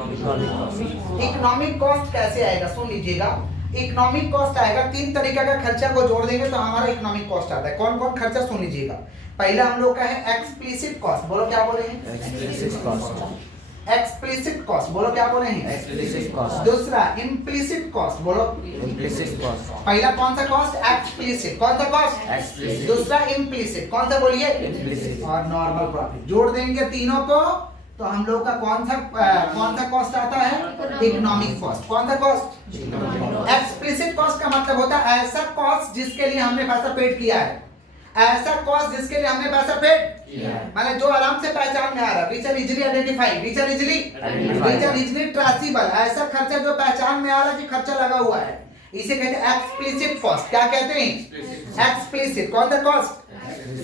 Economic cost कैसे आएगा, सुन लीजिएगा। इकोनॉमिक कॉस्ट आएगा, 3 तरीके का खर्चा को जोड़ देंगे तो हमारा इकोनॉमिक कॉस्ट आता है। कौन कौन खर्चा, सुन लीजिएगा। पहला हम लोग का है एक्सप्लिसिट कॉस्ट, बोलो क्या बोले हैं, एक्सप्लिसिट कॉस्ट। एक्सप्लिसिट कॉस्ट, बोलो क्या बोले हैं, एक्सप्लिसिट कॉस्ट। दूसरा इम्प्लिसिट कॉस्ट, बोलो इम्प्लिसिट कॉस्ट। पहला कौन सा कॉस्ट, एक्सप्लिसिट, कौन सा कॉस्ट, एक्सप्लिसिट। दूसरा इम्प्लिसिट, कौन सा बोलिए, इम्प्लिसिट। और नॉर्मल प्रॉफिट। जोड़ देंगे तीनों को तो हम लोग का कौन सा कॉस्ट आता है, इकोनॉमिक कॉस्ट। कौन सा कॉस्ट, एक्सप्लिसिट कॉस्ट का मतलब होता है ऐसा कॉस्ट जिसके लिए हमने पैसा पेड किया है, ऐसा कॉस्ट जिसके लिए हमने पैसा पेड किया है, माने जो आराम से पहचान में आ रहा है, which are easily identified, which are easily traceable, ऐसा खर्चा जो पहचान में आ रहा है कि खर्चा लगा हुआ है, इसे कहते हैं एक्सप्लिसिट कॉस्ट। क्या कहते हैं, एक्सप्लिसिट। कौन सा कॉस्ट,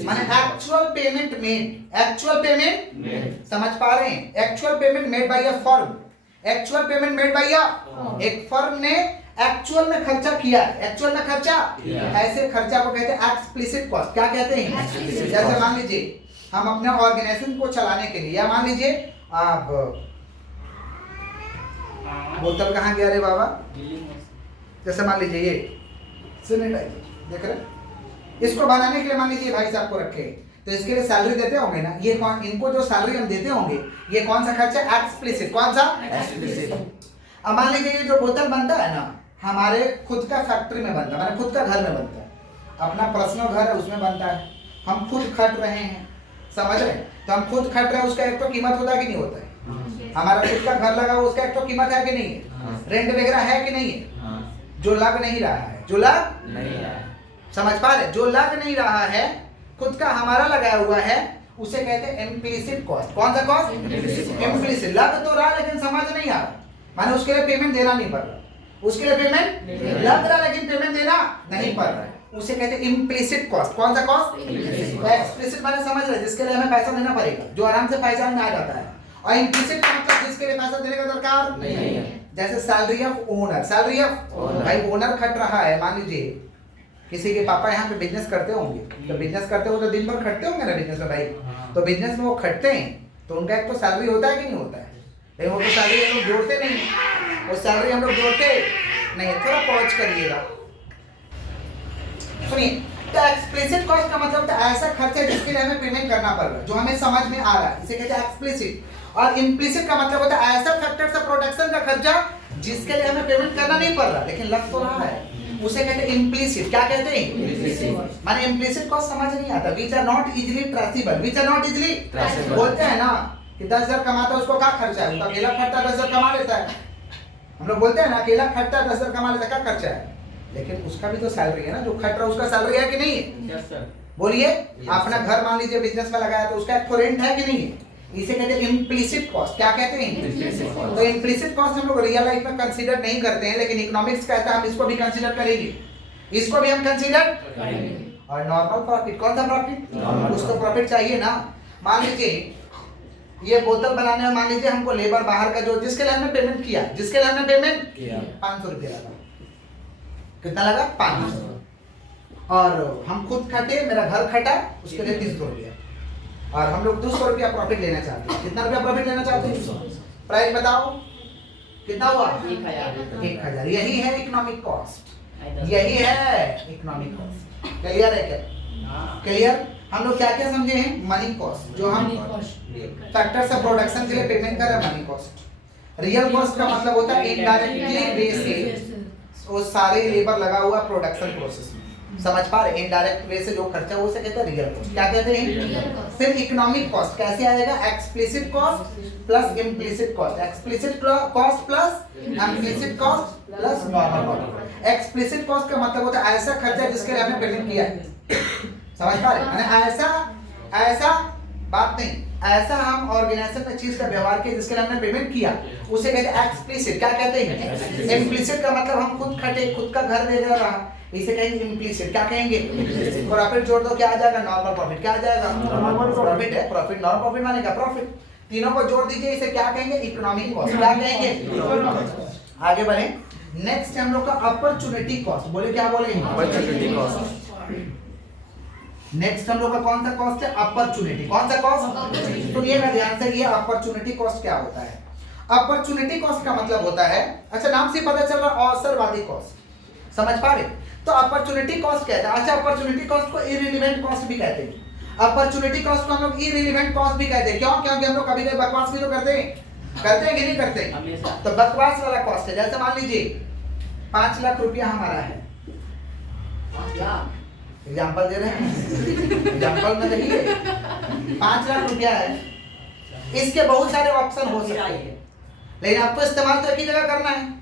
माने actual payment made, actual payment, समझ पा रहे हैं, actual payment made by a firm, actual payment made by एक फर्म ने एक्चुअल में खर्चा किया, एक्चुअल में खर्चा, ऐसे खर्चा को कहते हैं एक्सप्लिसिट कॉस्ट। क्या कहते हैं, जैसे मान लीजिए हम अपने ऑर्गेनाइजेशन को चलाने के लिए, या मान लीजिए आप बोतल कहाँ गया रे बाबा, जैसे मान लीजिए ये सैनिटाइजर देख रहे, इसको बनाने के लिए मान लीजिए भाई साहब को रखे, तो इसके लिए सैलरी देते होंगे ना, ये कौन, इनको जो सैलरी हम देते होंगे ये कौन सा खर्चा, एक्सप्लिसिट। कौन सा, एक्सप्लिसिट। अब मान लीजिए ये जो बोतल बनता है ना, हमारे खुद का फैक्ट्री में बनता है, हमारे खुद का घर में बनता है, अपना पर्सनल घर है उसमें बनता है, हम खुद खट रहे हैं, समझ रहे हैं, तो हम खुद खट रहे हैं, उसका एक तो कीमत होता है कि नहीं होता है, हमारा खुद का घर लगा उसका एक तो कीमत है कि नहीं है, रेंट वगैरह है कि नहीं है, जो लग नहीं रहा है, जो लग नहीं है, समझ पा रहे, जो लग नहीं रहा है, खुद का हमारा लगाया हुआ है, उसे कहते हैं इम्प्लिसिट कॉस्ट। कौन सा कॉस्ट, इम्प्लिसिट। लग तो रहा लेकिन समझ नहीं आ रहा, माने उसके लिए पेमेंट देना नहीं पड़ रहा, उसके लिए पेमेंट लग रहा लेकिन पेमेंट देना नहीं पड़ रहा है, उसे कहते हैं इम्प्लिसिट कॉस्ट। कौन सा कॉस्ट, एक्सप्लिसिट माने समझ रहे, जिसके लिए हमें पैसा देना पड़ेगा, जो आराम से पहचान में आ जाता है, और इम्प्लिसिट का मतलब जिसके लिए पैसा देने का दरकार नहीं है, जैसे salary of owner, salary of भाई ओनर खट रहा है, मान लीजिए किसी के पापा यहाँ पे बिजनेस करते होंगे, तो बिजनेस करते हो तो दिन भर खटते होंगे ना बिजनेस में भाई, तो बिजनेस में वो खटते हैं तो उनका एक तो सैलरी होता है कि नहीं होता है, लेकिन वो तो सैलरी हम लोग जोड़ते नहीं, वो सैलरी हम लोग जोड़ते नहीं है। थोड़ा पॉज करिएगा, सुनिए। तो एक्सप्लिसिट कॉस्ट का मतलब होता है ऐसा खर्चा जिसके लिए हमें पेमेंट करना पड़ रहा है, जो हमें समझ में आ रहा है, इसे कहते हैं एक्सप्लिसिट। और इम्प्लिसिट का मतलब होता है ऐसा फैक्टर ऑफ प्रोडक्शन का खर्चा जिसके लिए हमें पेमेंट करना नहीं पड़ रहा लेकिन लग तो रहा है, उसे कहते हैं इम्प्लिसिट। क्या कहते हैं, इम्प्लिसिट। माने इम्प्लिसिट कॉस्ट समझ नहीं आता, which are not easily traceable, which are not easily traceable. बोलते हैं ना कि 10,000 कमाता है उसको क्या खर्चा है, उसका अकेला खर्चा 10,000 कमा लेता है, हम लोग बोलते हैं ना अकेला खर्चा 10,000 कमा लेता है, क्या खर्चा है, लेकिन उसका भी तो सैलरी है ना, जो खट रहा है उसका सैलरी है कि नहीं है, यस सर। बोलिए। अपना घर मान लीजिए बिजनेस में लगाया तो उसका एक तो रेंट है कि नहीं है, इसे कहते हैं इम्प्लिसिट कॉस्ट। क्या कहते हैं, तो इम्प्लिसिट कॉस्ट हम लोग रियल लाइफ में कंसीडर नहीं करते हैं, लेकिन इकोनॉमिक्स कहता है हम इसको भी कंसीडर करेंगे, इसको भी हम कंसीडर करेंगे। और नॉर्मल प्रॉफिट, कौन सा प्रॉफिट, कुछ तो प्रॉफिट चाहिए ना। मान लीजिए ये बोतल बनाने में मान लीजिए हमको लेबर बाहर का जो जिसके लिए हमने पेमेंट किया, जिसके लिए हमने पेमेंट किया 500 रुपया लगा, कितना लगा 500, और हम खुद खटे, मेरा घर खटा, उसके लिए 300 रुपया, और हम लोग 200 रुपया प्रॉफिट लेना चाहते हैं। कितना रुपया प्रॉफिट लेना चाहते हैं, प्राइस बताओ कितना हुआ, 1,000। यही है इकोनॉमिक कॉस्ट, यही है इकोनॉमिक कॉस्ट। क्लियर है क्या, क्लियर। हम लोग क्या क्या समझे हैं, मनी कॉस्ट, जो हम फैक्टर्स ऑफ प्रोडक्शन के लिए पेमेंट कर रहे हैं, मनी कॉस्ट। रियल कॉस्ट का मतलब होता है इनडायरेक्टली वे से वो सारे लेबर लगा हुआ प्रोडक्शन प्रोसेस में, समझ पा रहे, इनडायरेक्ट वे से जो खर्चा वो से कहते हैं रियल कॉस्ट। क्या कहते हैं, फिर इकोनॉमिक कॉस्ट कैसे आएगा, explicit cost plus implicit cost, explicit cost plus implicit cost plus normal cost. Explicit cost का मतलब होता है ऐसा खर्चा जिसके लिए हमने पेमेंट किया है, समझ पा रहे, माने ऐसा बात नहीं, ऐसा हम ऑर्गेनाइजेशन में चीज का व्यवहार किया जिसके लिए हमने पेमेंट किया, उसे कहते हैं एक्सप्लिसिट। क्या कहते हैं, इम्प्लिसिट का मतलब हम खुद खटे, खुद का घर वगैरह रहा, इसे कहेंगे इम्प्लिसिट। क्या कहेंगे, प्रॉफिट जोड़ दो क्या आ जाएगा, नॉर्मल प्रॉफिट। क्या आ जाएगा, नॉर्मल प्रॉफिट है, प्रॉफिट नॉर्मल प्रॉफिट माने क्या, प्रॉफिट। तीनों को जोड़ दीजिए, इसे क्या कहेंगे, इकोनॉमिक कॉस्ट। क्या कहेंगे, आगे बढ़े। नेक्स्ट हम लोग का अपॉर्चुनिटी कॉस्ट, बोले क्या बोले, अपॉर्चुनिटी कॉस्ट। नेक्स्ट हम लोग का कौन सा कॉस्ट है, अपॉर्चुनिटी। कौन सा कॉस्ट, सुनिएगा ध्यान से, ये अपॉर्चुनिटी कॉस्ट क्या होता है। अपॉर्चुनिटी कॉस्ट का मतलब होता है, अच्छा नाम से पता चल रहा, अवसरवादी कॉस्ट, समझ पा रहे? तो अपॉर्चुनिटी कॉस्ट कहते हैं। अच्छा अपॉर्चुनिटी कॉस्ट को इररिलेवेंट कॉस्ट भी कहते हैं। अपॉर्चुनिटी कॉस्ट को हम लोग इररिलेवेंट कॉस्ट भी कहते हैं। क्यों? क्योंकि हम लोग कभी कभी बकवास भी तो करते हैं कि नहीं करते? तो बकवास वाला कॉस्ट है। जैसे मान लीजिए 5 लाख रुपया हमारा है, एग्जाम्पल दे रहे हैं, एग्जाम्पल में देखिए 5 लाख रुपया है, इसके बहुत सारे ऑप्शन हो सकते हैं, लेकिन आपको इस्तेमाल तो एक ही जगह करना है।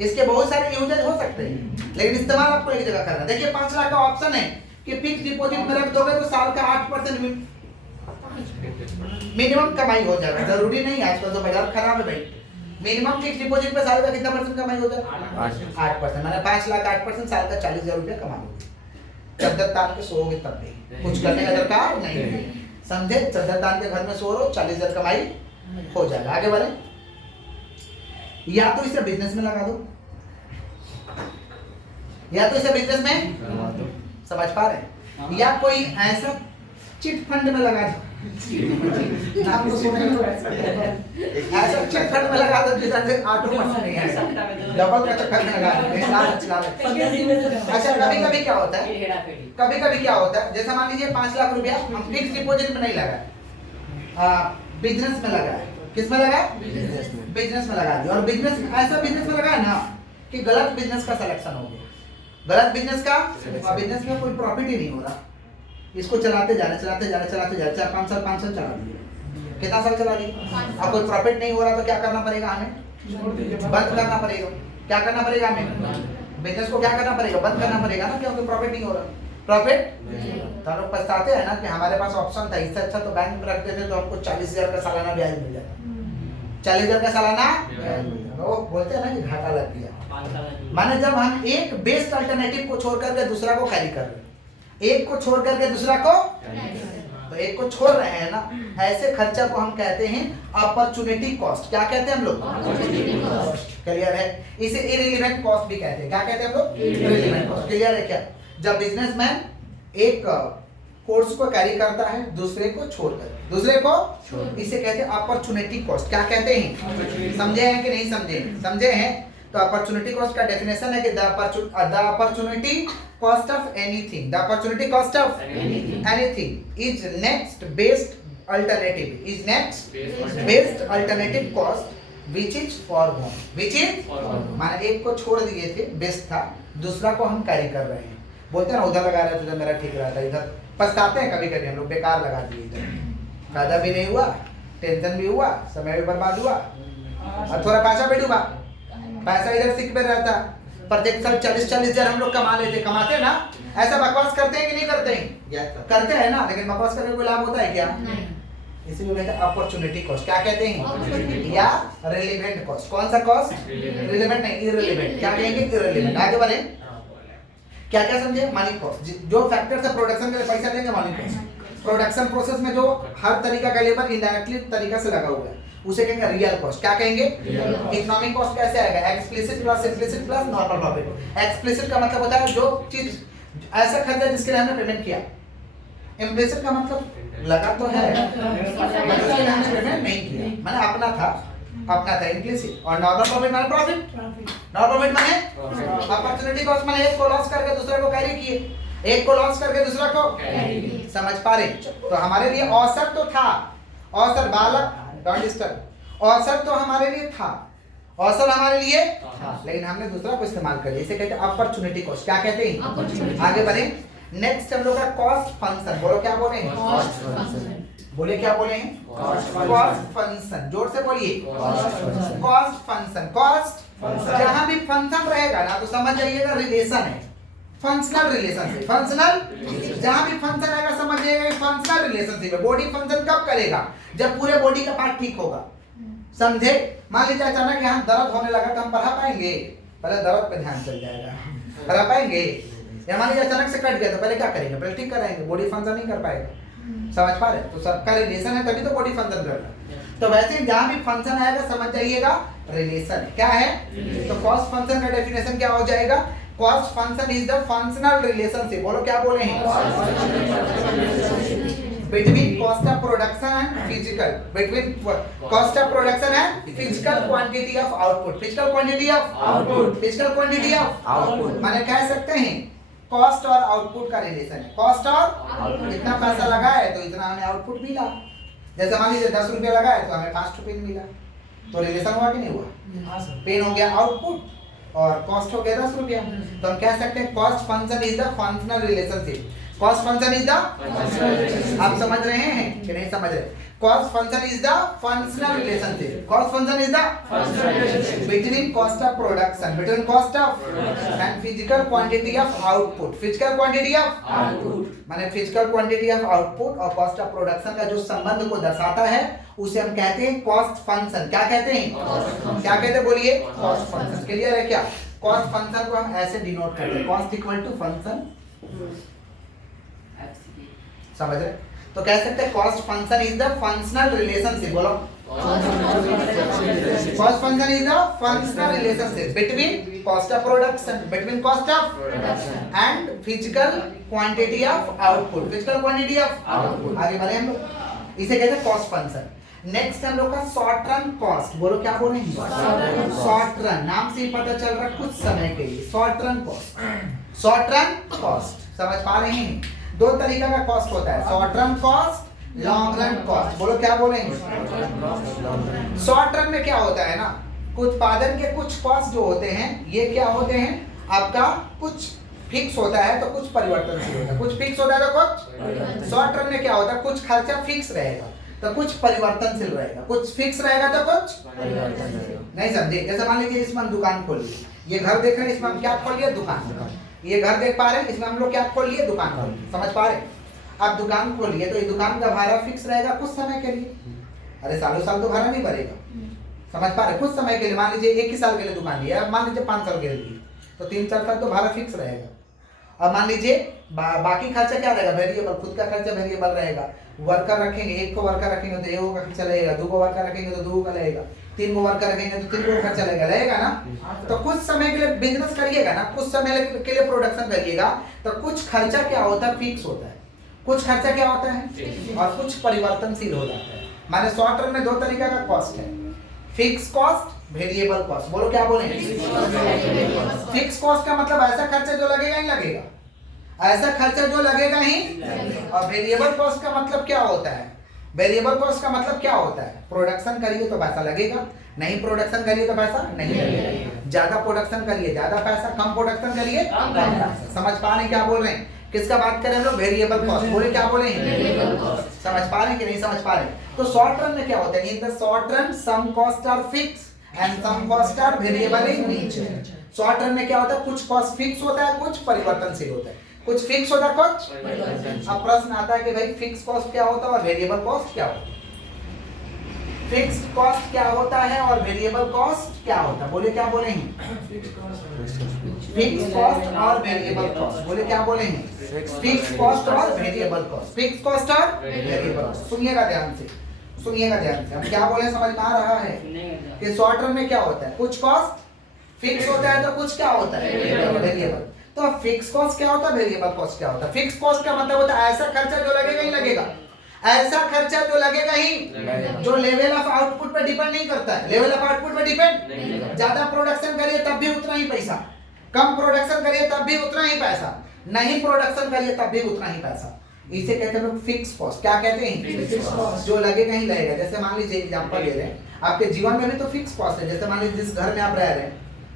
इसके बहुत सारे यूजेज हो सकते हैं, लेकिन इस्तेमाल आपको एक जगह करना है। देखिए 5 लाख का ऑप्शन है कि फिक्स डिपॉजिट में रख दोगे तो साल का 8% मिनिमम कमाई हो जाएगा। जरूरी नहीं, आजकल तो बाजार खराब है भाई। मिनिमम फिक्स डिपॉजिट पे साल का कितना परसेंट कमाई हो जाएगा? 8%। मैंने 5 लाख 8% साल का 40,000 रुपया कमा लोगे। चद्दर तान के सोओगे तब भी कुछ करने का दरकार नहीं है, समझे? चद्दर तान के घर में सो रहे हो, 40,000 कमाई हो जाएगा। आगे बढ़े। या तो इसे बिजनेस में लगा दो, या तो इसे बिजनेस में, समझ पा रहे हैं? या कोई ऐसा चिट फंड में लगा दो, नाम तो सुने हो, ऐसा चिट फंड में लगा दो जिससे 8% नहीं आएगा, डबल का चक्कर में लगा दो। अच्छा कभी कभी क्या होता है, कभी कभी क्या होता है, जैसे मान लीजिए 5 लाख रुपया हम फिक्स डिपॉजिट में नहीं लगाए, बिजनेस में लगाए। किस में लगाए? बिजनेस में लगा दिया। और बिजनेस ऐसा बिजनेस में लगाया ना कि गलत बिजनेस का सिलेक्शन हो गया, गलत बिजनेस का, और बिजनेस में कोई प्रॉफिट ही नहीं हो रहा। इसको चलाते जाने 4-5 साल 5 साल चला दिए, कितना साल चला दिए, अब कोई प्रॉफिट नहीं हो रहा तो क्या करना पड़ेगा हमें? बंद करना पड़ेगा। क्या करना पड़ेगा हमें? बिजनेस को क्या करना पड़ेगा? बंद करना पड़ेगा ना, क्योंकि प्रॉफिट नहीं हो रहा। प्रॉफिट तो हम लोग पछताते हैं ना कि हमारे पास ऑप्शन था, इससे अच्छा तो बैंक में रखते थे तो हमको 40,000 का सालाना ब्याज मिल जाता। 40,000 का सालाना वो बोलते हैं ना कि घाटा लग गया। माने जब हम एक बेस्ट अल्टरनेटिव को छोड़ करके दूसरा को कैरी कर रहे हैं, एक को छोड़ करके दूसरा को, तो एक को छोड़ रहे हैं ना, ऐसे खर्चा को हम कहते हैं अपॉर्चुनिटी कॉस्ट। क्या कहते हैं हम लोग? क्लियर है? इसे इररिलेवेंट कॉस्ट भी कहते हैं। क्या कहते हैं हम लोग? Irrelevant cost. क्लियर है क्या? जब बिजनेसमैन एक कोर्स को कैरी करता है दूसरे को छोड़कर, दूसरे को इसे कहते हैं अपॉर्चुनिटी कॉस्ट। क्या कहते हैं? समझे हैं कि नहीं समझे? समझे हैं? तो अपॉर्चुनिटी कॉस्ट का डेफिनेशन है कि the opportunity cost of anything, the opportunity cost of anything is next best alternative, is next best alternative cost which is for home, which is माने एक को छोड़ दिए थे, बेस्ट था, दूसरा को हम कैरी कर रहे हैं। बोलते हैं ना उधर लगा रहे थे तो मेरा ठीक रहा था, इधर पछताते हैं कभी कभी हम लोग, बेकार लगा दिए, इधर फायदा भी नहीं हुआ, टेंशन भी हुआ, समय भी बर्बाद हुआ, और थोड़ा पैसा भी डूबा। पैसा इधर सिक पे रहता, प्रत्येक साल 40,000 हम लोग कमा लेते, कमाते हैं ना। ऐसा बकवास करते हैं कि नहीं करते हैं? करते हैं ना, लेकिन बकवास करने कोई लाभ होता है क्या? इसीलिए कहते हैं अपॉर्चुनिटी कॉस्ट। क्या कहते हैं? या रिलेवेंट कॉस्ट। कौन सा कॉस्ट? रिलेवेंट नहीं, इररिलेवेंट। क्या कहेंगे? इररिलेवेंट। आगे बढ़े। क्या क्या समझे? मनी कॉस्ट, जो फैक्टर से प्रोडक्शन के लिए पैसा देंगे, मनी कॉस्ट। प्रोडक्शन प्रोसेस में जो हर तरीका का लेबर इनडायरेक्टली तरीका से लगा हुआ है उसे कहेंगे रियल कॉस्ट। क्या कहेंगे? इकोनॉमिक कॉस्ट कैसे आएगा? Explicit plus implicit plus normal profit. Explicit का मतलब होता है जो चीज ऐसा खर्चा जिसके लिए हमने पेमेंट किया। इम्प्लिसिट का मतलब लगा तो है उसके लिए हमने पेमेंट नहीं किया, माने अपना था इम्प्लिसिट। और नॉर्मल प्रॉफिट माने प्रॉफिट, नॉर्मल प्रॉफिट माने अपॉर्चुनिटी कॉस्ट, माने एक को लॉस करके दूसरे को कैरी किए, एक को लॉस करके दूसरा को कैरी। समझ पा रहे? तो हमारे लिए औसत तो था, औसत बालक डोंट डिस्टर्ब, औसत तो हमारे लिए था, औसत हमारे लिए था, लेकिन हमने दूसरा को इस्तेमाल कर लिया। इसे कहते हैं अपॉर्चुनिटी कॉस्ट। क्या कहते हैं? आगे बढ़े। नेक्स्ट हम लोग का कॉस्ट फंक्शन। बोलो क्या बोले हैं? Cost function. बोले क्या बोले हैं? Cost function. जोर से बोलिए, कॉस्ट फंक्शन। कॉस्ट जहां भी फंक्शन रहेगा ना तो समझ जाइएगा रिलेशन है, फंक्शनल रिलेशनशिप। फंक्शनल जहां भी फंक्शन आएगा समझ जाइएगा फंक्शनल रिलेशनशिप है। बॉडी फंक्शन कब करेगा? जब पूरे बॉडी का पार्ट ठीक होगा। समझे? मान लीजिए अचानक यहाँ दर्द होने लगा तो हम पढ़ा पाएंगे? पहले दर्द पे ध्यान चल जाएगा, पढ़ा पाएंगे? या मान लीजिए अचानक से कट गया तो पहले क्या करेंगे? पहले ठीक कराएंगे, बॉडी फंक्शन नहीं कर पाएगा। समझ पा रहे? तो सबका रिलेशन है तभी तो बॉडी फंक्शन कर रहा है। तो वैसे ही जहां भी फंक्शन आएगा समझ जाइएगा रिलेशन क्या है। तो कॉस्ट फंक्शन का डेफिनेशन क्या हो जाएगा? Cost function is the functional relationship. बोलो क्या बोले हैं? between cost of production and physical, between cost of production and physical quantity of output, physical quantity of output, physical quantity of output, माने कह सकते हैं कॉस्ट और आउटपुट का रिलेशन है। कॉस्ट और इतना पैसा लगा है तो इतना हमें आउटपुट मिला। जैसे मान लीजिए 10 रुपये लगा है तो हमें 5 पेन मिला, तो रिलेशन हुआ कि नहीं हुआ? पेन हो गया आउटपुट और कॉस्ट हो गया 10 रुपया। तो हम कह सकते हैं cost function is the functional relationship. Cost function is the, आप समझ रहे हैं कि नहीं समझ रहे? Cost function is the functional relationship. Cost function is the between cost of production, between cost of and physical quantity of output, physical quantity of output माने physical quantity of output और कॉस्ट ऑफ प्रोडक्शन का जो संबंध को दर्शाता है उसे हम कहते हैं कॉस्ट फंक्शन। क्या कहते हैं? क्या कहते हैं बोलिए? Cost function. क्लियर है क्या? कॉस्ट फंक्शन को हम ऐसे डिनोट करते हैं, कॉस्ट इक्वल टू फंक्शन, समझ रहे? तो कह सकते हैं cost function is the functional relationship. बोलो, cost function is the functional relationship between cost of production, between cost of and physical quantity of output, physical quantity of output. आगे बढ़े हम लोग, इसे कहते हैं कॉस्ट फंक्शन। नेक्स्ट हम लोग का शॉर्ट रन कॉस्ट। बोलो क्या बोले? शॉर्ट रन, नाम से ही पता चल रहा है कुछ समय के लिए। Short run cost, short run cost, समझ पा रहे हैं? दो तरीका का कॉस्ट होता है, short run cost, long run cost. बोलो क्या बोलेंगे? शॉर्ट रन में क्या होता है ना, उत्पादन के कुछ कॉस्ट जो होते हैं ये क्या होते हैं आपका, कुछ फिक्स होता है तो कुछ परिवर्तनशील होता है, कुछ फिक्स होता है तो कुछ। शॉर्ट रन में क्या होता है, कुछ खर्चा फिक्स रहेगा तो कुछ परिवर्तनशील रहेगा, कुछ फिक्स रहेगा तो कुछ नहीं। समझे? जैसे मान लीजिए इसमें हम दुकान खोल लिए, ये घर देख रहे हैं, इसमें हम क्या खोल लिया? दुकान। ये घर देख पा रहे हैं, इसमें हम लोग क्या खोल लिए? दुकान खोल लिए। समझ पा रहे? अब दुकान खोल लिए तो ये दुकान का भाड़ा फिक्स रहेगा कुछ समय के लिए। अरे सालों साल तो भाड़ा नहीं भरेगा, समझ पा रहे? कुछ समय के लिए, मान लीजिए 1 ही साल के लिए दुकान लिया, मान लीजिए 5 साल के लिए, तो 3-4 साल तो भाड़ा फिक्स रहेगा। अब मान लीजिए बाकी खर्चा क्या रहेगा? वेरिएबल, खुद का खर्चा वेरिएबल रहेगा। वर्कर रखेंगे, 1 को वर्कर रखेंगे तो 1 का खर्चा लगेगा, 2 को वर्कर रखेंगे तो 2 का लगेगा, 3 को वर्कर रखेंगे तो 3 को खर्चा लगेगा ना। तो कुछ समय के लिए बिजनेस करिएगा ना, कुछ समय के लिए प्रोडक्शन करिएगा, तो कुछ खर्चा क्या होता है? फिक्स होता है, कुछ खर्चा क्या होता है और कुछ परिवर्तनशील हो जाता है। माने शॉर्ट रन में दो तरीका का कॉस्ट है, फिक्स कॉस्ट, वेरिएबल कॉस्ट। बोलो क्या बोले? फिक्स कॉस्ट का मतलब ऐसा खर्चा जो लगेगा ही लगेगा, ऐसा खर्चा जो लगेगा ही। और वेरिएबल कॉस्ट का मतलब क्या होता है? वेरिएबल कॉस्ट का मतलब क्या होता है? प्रोडक्शन करिए तो पैसा लगेगा, नहीं प्रोडक्शन करिए तो पैसा नहीं लगेगा। ज्यादा प्रोडक्शन करिए ज्यादा पैसा, कम प्रोडक्शन करिए कम पैसा। समझ पा रहे हैं क्या बोल रहे हैं? किसका बात कर रहे हैं लोग? Variable cost. बोले क्या बोले? समझ पा रहे हैं कि नहीं समझ पा रहे? तो शॉर्ट रन में क्या होता है? In the short run some cost are fixed and some cost are variable in nature. Short run में क्या होता है? कुछ कॉस्ट फिक्स होता है, कुछ परिवर्तनशील होता है, कुछ फिक्स होता है, कुछ। अब प्रश्न आता है कि भाई फिक्स कॉस्ट क्या होता है और वेरिएबल कॉस्ट क्या होता है? फिक्स्ड कॉस्ट क्या होता है और वेरिएबल कॉस्ट क्या होता है? बोले क्या बोलेंगे? फिक्स कॉस्ट और वेरिएबल कॉस्ट। बोले क्या बोलेंगे? फिक्स कॉस्ट और वेरिएबल कॉस्ट। फिक्स कॉस्ट और वेरिएबल कॉस्ट। सुनिएगा ध्यान से, सुनिएगा ध्यान से, हम क्या बोले समझ में आ रहा है कि शॉर्ट रन में क्या होता है? कुछ कॉस्ट फिक्स होता है तो कुछ क्या होता है? वेरिएबल। तो फिक्स कॉस्ट क्या होता है, वेरिएबल कॉस्ट क्या होता है? फिक्स कॉस्ट का मतलब होता है ऐसा खर्चा जो लगेगा ही लगेगा, ऐसा खर्चा जो लगेगा ही, जो लेवल ऑफ आउटपुट पे डिपेंड नहीं करता है। लेवल ऑफ आउटपुट पे डिपेंड, ज्यादा प्रोडक्शन करिए तब भी उतना ही पैसा, कम प्रोडक्शन करिए तब भी उतना ही पैसा, नहीं प्रोडक्शन करिए तब भी उतना ही पैसा। इसे कहते हैं लोग फिक्स कॉस्ट। क्या कहते हैं? Fix cost. जो लगेगा ही लगेगा। जैसे मान लीजिए एग्जांपल ले रहे हैं, आपके जीवन में भी तो फिक्स कॉस्ट है। जैसे मान लीजिए जिस घर में आप रह रहे हैं,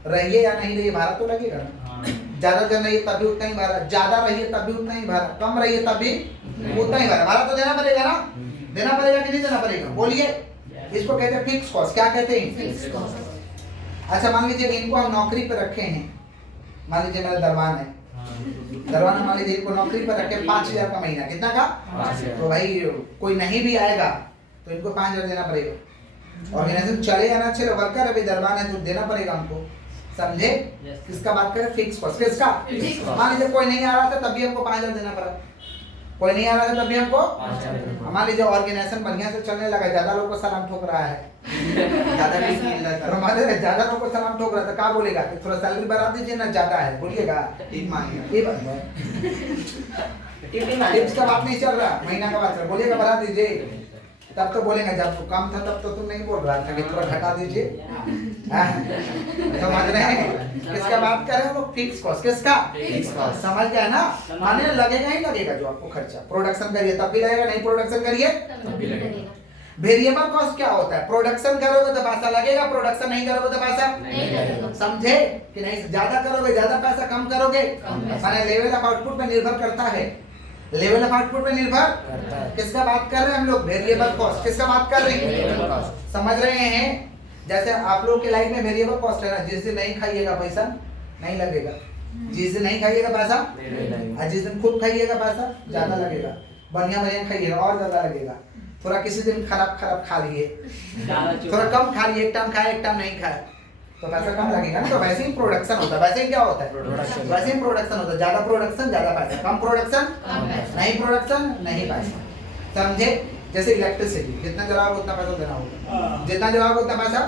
रहिए या नहीं रहिए भाड़ा तो लगेगा ना। ज्यादा जन रहिए तब भी उतना ही भाड़ा, ज्यादा रहिए तब भी उतना ही भाड़ा, कम रहिए तब भी उतना ही भाड़ा तो देना पड़ेगा ना। देना पड़ेगा कि नहीं देना पड़ेगा? बोलिए। इसको कहते हैं फिक्स कॉस्ट। क्या कहते हैं? Fix cost. अच्छा मान लीजिए इनको हम नौकरी पर रखे हैं, मान लीजिए मेरा दरबान है, दरबान मान लीजिए इनको नौकरी पर रखे 5000 का महीना। कितना का? तो भाई कोई नहीं भी आएगा तो इनको 5000 देना पड़ेगा। ऑर्गेनाइजेशन चले या ना चले, वर्कर अभी दरबान है तो देना पड़ेगा हमको। समझे? किसका बात करें? Fix cost. किसका? मान लीजिए कोई नहीं आ रहा था तब भी हमको 5000 देना पड़ा। कोई नहीं आ रहा था तभी हमको मान लीजिए ऑर्गेनाइजेशन बढ़िया से चलने लगा, ज्यादा लोग को सलाम ठोक रहा है, ज्यादा नहीं मिल रहा था, हमारे ज्यादा लोग को सलाम ठोक रहा था, क्या बोलेगा कि थोड़ा सैलरी बढ़ा दीजिए ना, ज्यादा है, बोलिएगा टिप्स का बात नहीं चल रहा, महीना का बात चल, बोलिएगा बढ़ा दीजिए, तब तो बोलेंगे जब कम था तब तो तुम नहीं बोल रहा था कि थोड़ा घटा दीजिए। समझ रहे हैं किसका बात कर रहे हैं लोग? Fix cost. किसका? समझ गया ना? माने लगेगा ही लगेगा जो आपको खर्चा, प्रोडक्शन करिए तब भी लगेगा, नहीं प्रोडक्शन करिए तब भी लगेगा। वेरिएबल कॉस्ट क्या होता है? प्रोडक्शन करोगे तो पैसा लगेगा, प्रोडक्शन नहीं करोगे तो पैसा नहीं लगेगा। समझे कि नहीं? ज्यादा करोगे ज्यादा पैसा, कम करोगे माने लेवल ऑफ आउटपुट पे निर्भर करता है, लेवल ऑफ आउटपुट पे निर्भर करता है। किसका बात कर रहे हैं हम लोग? Variable cost. किसका बात कर रहे हैं? समझ रहे हैं? जैसे आप लोग के लाइफ में वेरिएबल कॉस्ट है ना, जिस दिन नहीं खाइएगा पैसा नहीं लगेगा, जिस दिन नहीं खाइएगा पैसा और जिस दिन खूब खाइएगा पैसा ज्यादा लगेगा, बढ़िया बढ़िया खाइएगा और ज्यादा लगेगा। थोड़ा किसी दिन खराब खराब खा लिए, थोड़ा कम खा लिए, एक टाइम खाए एक टाइम नहीं खाए तो पैसा कम लगेगा ना। तो वैसे ही प्रोडक्शन होता है, वैसे ही क्या होता है? वैसे ही प्रोडक्शन होता है, ज्यादा प्रोडक्शन ज्यादा पैसा, कम प्रोडक्शन नहीं प्रोडक्शन नहीं पैसा। समझे? जैसे इलेक्ट्रिसिटी जितना जलाओगे उतना पैसा देना होगा, जितना जलाओगे उतना पैसा,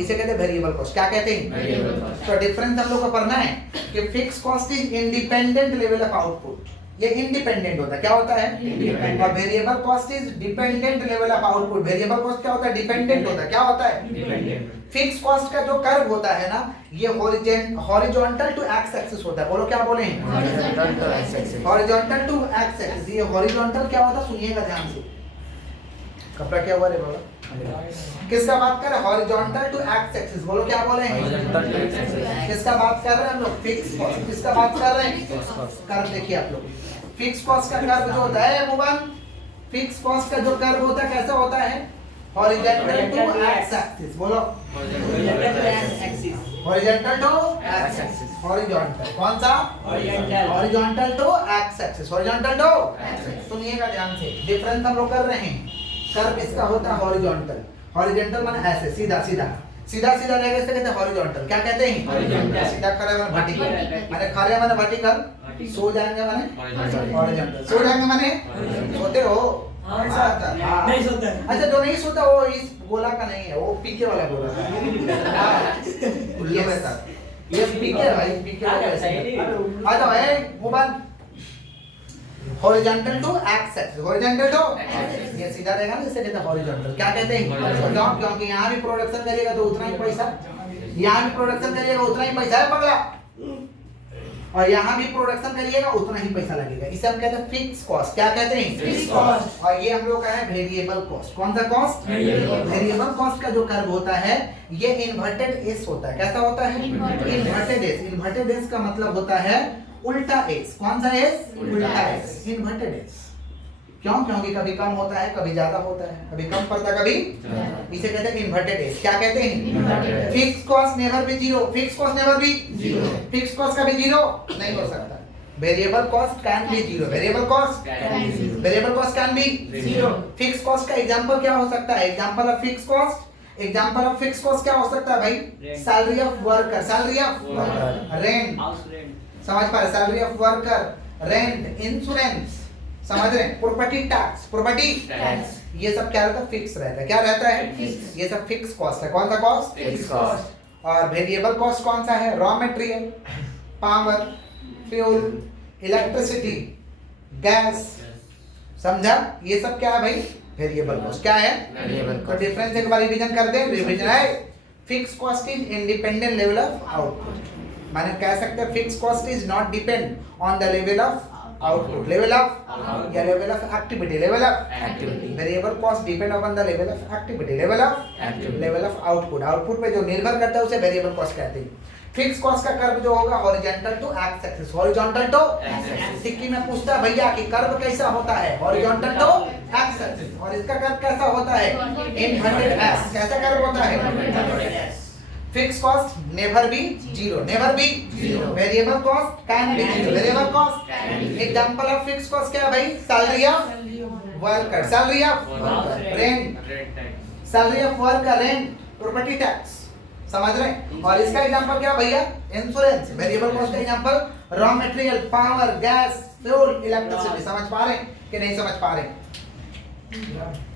इसे कहते हैं वेरिएबल कॉस्ट। क्या कहते हैं? तो डिफरेंस हम लोग को पढ़ना है कि fix cost is independent level of output, ये इंडिपेंडेंट होता है। क्या होता है? और variable cost is dependent level of output. Variable cost क्या होता है? डिपेंडेंट होता है। क्या होता है? फिक्स कॉस्ट का जो कर्व होता है ना, ये हॉरिजॉन्टल टू एक्स एक्सिस होता है। बोलो क्या बोले? Horizontal to x axis. ये हॉरिजॉन्टल क्या होता है? सुनिएगा ध्यान से। कपड़ा क्या हुआ रे बाबा? किसका बात कर रहे हैं? Horizontal to x axis. बोलो क्या बोले हैं? किसका बात कर रहे हैं हम लोग? Fix cost. किसका बात कर रहे हैं? कर्व देखिए आप लोग, फिक्स कॉस्ट का कर्व जो होता है मोबाइल, फिक्स कॉस्ट का जो कर्व होता है कैसा होता है? Horizontal to x axis. बोलो horizontal to x axis. Horizontal कौन सा? Horizontal to x axis. Horizontal to X. सुनिएगा ध्यान से, डिफरेंस हम लोग कर रहे हैं। कर्व इसका होता है हॉरिजॉन्टल। हॉरिजॉन्टल माने ऐसे सीधा सीधा सीधा सीधा रहेगा, इसे कहते हैं हॉरिजॉन्टल। क्या कहते हैं? सीधा खड़े माने वर्टिकल, माने खड़े माने वर्टिकल, सो जाएंगे माने हॉरिजॉन्टल। सो जाएंगे माने सोते हो ऐसा होता है। नहीं सोता है। अच्छा जो नहीं सोता वो इस गोला का नहीं है, वो पीके वाला गोला है। ये वैसा ये पीके भाई, पीके वाला। आ जाओ ए mobile horizontal to x axis. Horizontal to ये सीधा रहेगा ना, इसे कहते हैं हॉरिजॉन्टल। क्या कहते हैं? क्यों? क्योंकि यहाँ भी प्रोडक्शन करिएगा तो उतना ही पैसा, यहाँ भी प्रोडक्शन करिएगा उतना ही पैसा है पगला, और यहाँ भी प्रोडक्शन करिएगा उतना ही पैसा लगेगा। इसे हम कहते हैं फिक्स कॉस्ट। क्या कहते हैं? Fix cost. और ये हम लोग का है वेरिएबल कॉस्ट। कौन सा कॉस्ट? वेरिएबल कॉस्ट का जो कर्व होता है ये इन्वर्टेड एस होता है। कैसा होता है? Inverted S. इन्वर्टेड एस का मतलब होता है उल्टा एस। कौन सा एस? उल्टा एस, इन्वर्टेड एस। क्यों? क्योंकि कभी कम होता है कभी ज्यादा होता है, कभी कम पड़ता है कभी, इसे कहते हैं इन्वर्टेड एस। क्या कहते हैं? Fix cost never be zero. Fix cost never be zero. Fix cost कभी जीरो नहीं हो सकता। Variable cost can be zero. Variable cost variable cost can be zero. Fix cost का एग्जांपल क्या हो सकता है? Example of fix cost, example of fix cost क्या हो सकता है भाई? Salary of worker, salary of rent, समझ पा रहे? Salary of worker, rent, insurance, समझ रहे हैं? प्रॉपर्टी टैक्स, प्रॉपर्टी टैक्स, ये सब क्या रहता है? फिक्स रहता है। क्या रहता है? ये सब फिक्स कॉस्ट है। कौन सा कॉस्ट? Fix cost. और वेरिएबल कॉस्ट कौन सा है? Raw material, power, fuel, electricity, gas, समझा? ये सब क्या है भाई? Variable cost. क्या है? वेरिएबल। तो डिफरेंस एक बार रिवीजन कर दें। रिवीजन है fix cost is independent level of output. माने कह सकते हैं fix cost is not depend on the level of output, level of या level of activity, level of activity. Variable cost depend upon the level of activity, level of output. Output पे जो निर्भर करता है उसे वेरिएबल कॉस्ट कहते हैं। Fix cost का कर्व जो होगा horizontal to x axis. Horizontal to X. सिक्की में पूछता है भैया कि कर्व कैसा होता है? Horizontal to x axis. और इसका कर्व कैसा होता है? Inverted S. कैसा कर्व होता है? Fix cost never be zero, never be zero. Variable cost can be zero, variable cost. Example of fix cost क्या है भाई? Salary of worker, salary of rent, salary of worker, rent, property tax, समझ रहे हैं? और इसका example क्या भैया? इंश्योरेंस। वेरिएबल कॉस्ट का example raw material, power, gas, fuel, electricity. समझ पा रहे हैं कि नहीं समझ पा रहे हैं?